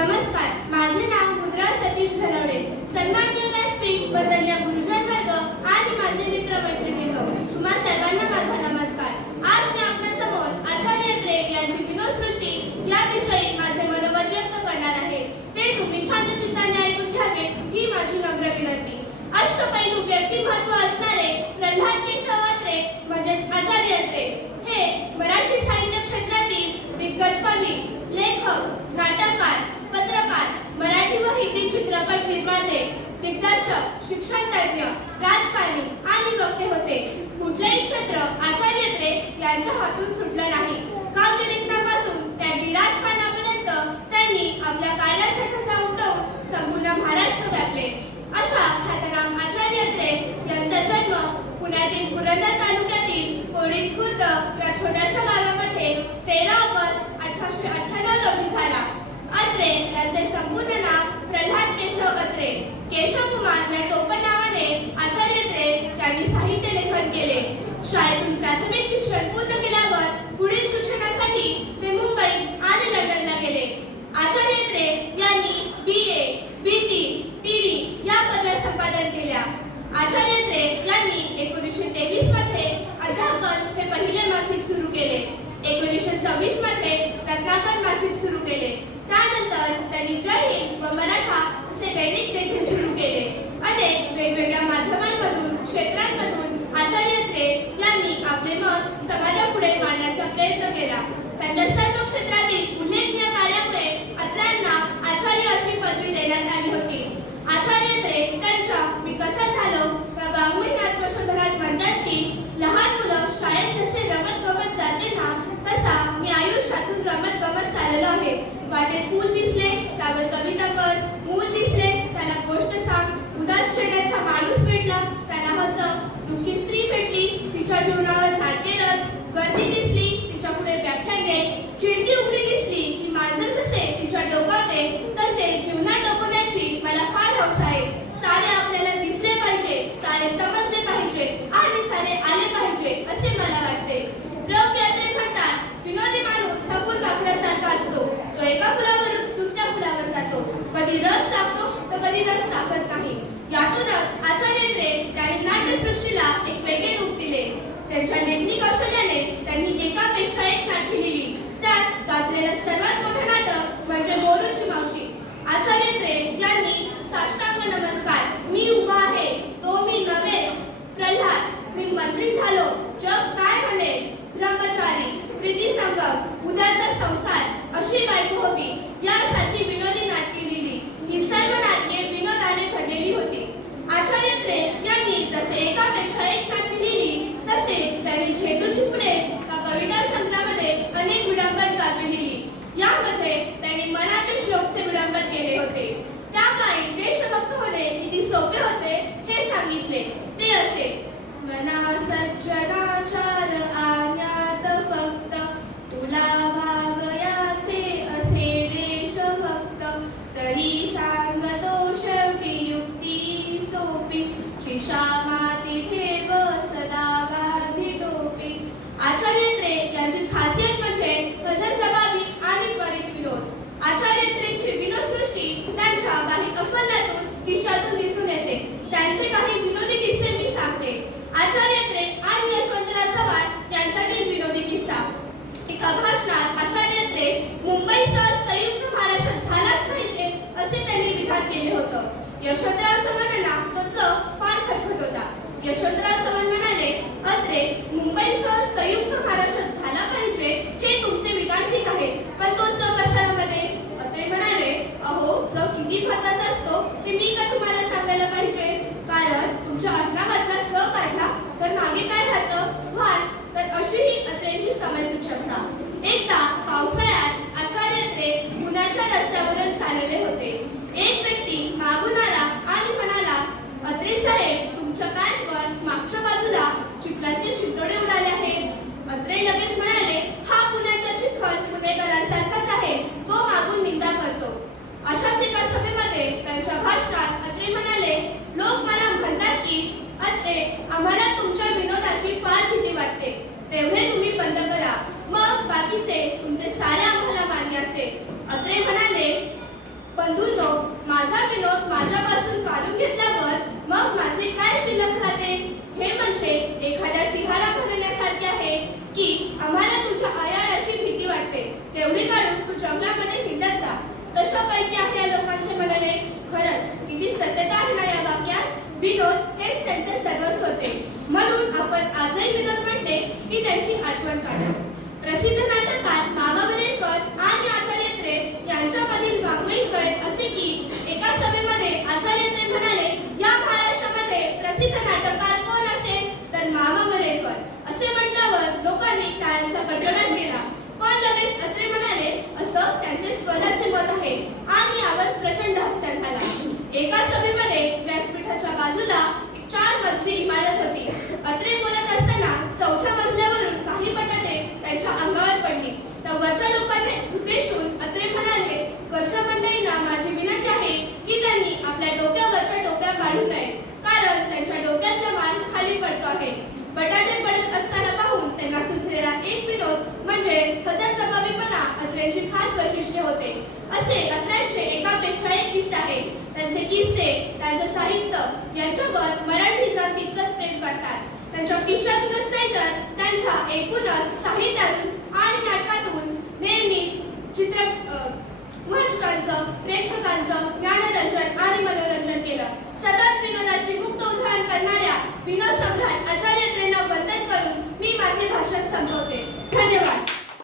नमस्कार, माझे नाव मुद्रा सतीश धनवडे. सन्माननीय व्यासपीठ, वंदनीय गुरुजन वर्ग आणि माझे मित्र मैत्रिणींनो, तुम्हा सर्वांना माझा नमस्कार. आज मी आपल्यासमोर आचार्य अत्रे यांची विनोदसृष्टी याविषयी माझे मनोगत व्यक्त करणार आहे. ते तुम्ही शांत चित्ताने ऐकून घ्यावे ही माझी नम्र विनंती. अष्टपैलू व्यक्तिमत्व असणारे प्रल्हाद केशव अत्रे म्हणजेच आचार्य अत्रे हे मराठी साहित्य क्षेत्रातील दिग्गज कवी, लेखक, नाटककार, पत्रकार, मराठी व हिंदी चित्रपट निर्माते, दिग्दर्शक, शिक्षण तज्ञ, राजकारणी आणि वक्ते होते. कुठलेही क्षेत्र आचार्य अत्रे यांच्या हातून सुटलं नाही. काव्य लेखनापासून त्यागी राजकारणापर्यंत त्यांनी आपल्या कार्याचा ठसा उमटवून संपूर्ण महाराष्ट्र व्यापले. अशा ख्यातनाम आचार्य अत्रे यांचा जन्म पुण्यातील पुरंदर तालुक्यातील कोळी खुर्द या छोट्याशा गावामध्ये 13 ऑगस्ट 1898 रोजी झाला. अत्रे यांचे संपूर्ण नाव प्रल्हाद केशव अत्रे. केशव कुमार या टोपण नावाने आचार्य अत्रे यांनी साहित्य लेखन केले. शाळेतून प्राथमिक शिक्षण पूर्ण केल्यावर पुढील शिक्षणासाठी ते मुंबई आणि लंडनला गेले. आचार्य अत्रे यांनी BA, BT, TD या पदव्या संपादन केल्या. आचार्य अत्रे यांनी 1923 मध्ये अध्यापन हे पहिले मासिक सुरू केले. 1926 मध्ये रत्नाकर मासिक सुरू केले. त्यानंतर त्यांनी जय हिंद व मराठा असे दैनिक देखील सुरू केले. अनेक वेगवेगळ्या माध्यमांमधून, क्षेत्रांमधून आचार्य अत्रे यांनी आपले मत समाजापुढे मांडण्याचा प्रयत्न केला. त्यांच्या सर्व क्षेत्रातील उल्लेखनीय कार्यामुळे अत्र्यांना आचार्य अशी पदवी देण्यात आली होती. आचार्य अत्रे त्यांच्या मी कसं झालो या वाङ्मयीन आत्मशोधनात म्हणतात की लहान मुलं शाळेत जसे रमत गमत जाते ना, तसा मी आयुष्यातून रमत गमत चाललो आहे. वाटेत फूल दिसले त्यावर कविता कर, मूल दिसले त्याला गोष्ट सांग, उदास चेहऱ्याचा माणूस भेटला त्याला हसव, दुःखी स्त्री भेटली तिच्या जीवनावर नाट्य रच, गर्दी दिसली तिच्या पुढे व्याख्यान दे, खिडकी उघडी दिसली की मांजर जसे तिच्या डोकावते तसे जीवनात डोकवण्याची मला फार हौस आहे. सारे आपल्याला दिसले पाहिजे, सारे समजले पाहिजे आणि सारे आले पाहिजे असे मला वाटते. प्रौढ अत्रे म्हणतात, विनोदी माणूस हा फुल पाखरासारखा असतो. तो एका फुलावरून दुसऱ्या फुलावर जातो, कधी रस सापतो तर कधी रस सापत नाही. यातूनच आचार्य अत्रे त्यांनी नाट्यसृष्टीला एक वेगळे रूप दिले. त्यांच्या लेखनी कौशल्याने त्यांनी एकापेक्षा एक नाटके लिहिली. त्यात गाजलेलं सर्वात मोठं नाटक म्हणजे मोरूची मावशी. आचार्य अत्रे यांनी साष्टांग नमस्कार, मी उभा आहे तो मी नव्हे, प्रल्हाद मी मंत्री झालो, जग काय म्हणे, ब्रह्मचारी, प्रीती संगम, उद्याचा संसार, अशी बायको हवी यासारखी विनोदी नाटके लिहिली. ही सर्व नाटके विनोदाने भरलेली होती. आचार्य अत्रे यांनी जसे एकापेक्षा एक नाटके लिहिली तसे त्यांनी झेंडूची फुले या कविता संग्रहामध्ये अनेक विडंबन काव्ये लिहिली. यामध्ये त्यांनी मनाचे श्लोकचे विडंबन केले होते. त्या काळी देशभक्त होणे किती सोपे होते हे सांगितले. ते असे, मना सज्जनाचार आज्ञात फक्त, तुला व्हावयाचे असे देशभक्त, तरी सांगतो शेवटी युक्ती सोपी, खिशा माती ठेव सदा गांधी टोपी. आचार्य अत्रे यांची खासियत म्हणजे हजर जबाबी आणि त्वरित विनोद. आचार्य अत्रेंची विनोदसृष्टी त्यांच्या काही कफल्यातून किस्सातून दिसून येते. त्यांचे काही विनोदी किस्से मी सांगते. आचार्य अत्रे आणि यशवंतराव चव्हाण यांच्यातील विनोदी किस्सा. एका भाषणात आचार्य अत्रे मुंबईसह संयुक्त महाराष्ट्रात झालाच पाहिजे असे त्यांनी विधान केले होतं. यशवंतराव चव्हाणांना तो फार खटखट होता. यशवंतराव चव्हाण म्हणाले, अत्रे मुंबईसह संयुक्त महाराष्ट्रात झाला पाहिजे हे तुमचे विधान ठीक आहे, पण तो कशामध्ये? अत्रे म्हणाले, अहो किती महत्वाचा असतो हे मी का तुम्हाला सांगायला पाहिजे? कारण तुमच्या अन्नामधला काढला तर त्यांची खास वैशिष्ट्ये होते. असे अत्र्यांचे एकापेक्षा एक किस्से आहेत. त्यांचे किस्से, त्यांचं साहित्य यांच्यावर मराठी जण तितकंच प्रेम करतात. त्यांच्या किस्स्यातूनच नाही तर त्यांच्या एकूणच साहित्यातून आणि नाटकातून नेहमीच वाचकांचं, प्रेक्षकांचं ज्ञानरंजन आणि मनोरंजन केलं. सतत विनोदाची मुक्त उधळण करणाऱ्या विनोद सम्राट आचार्य अत्रेंना वंदन करून मी माझे भाषण संपवते.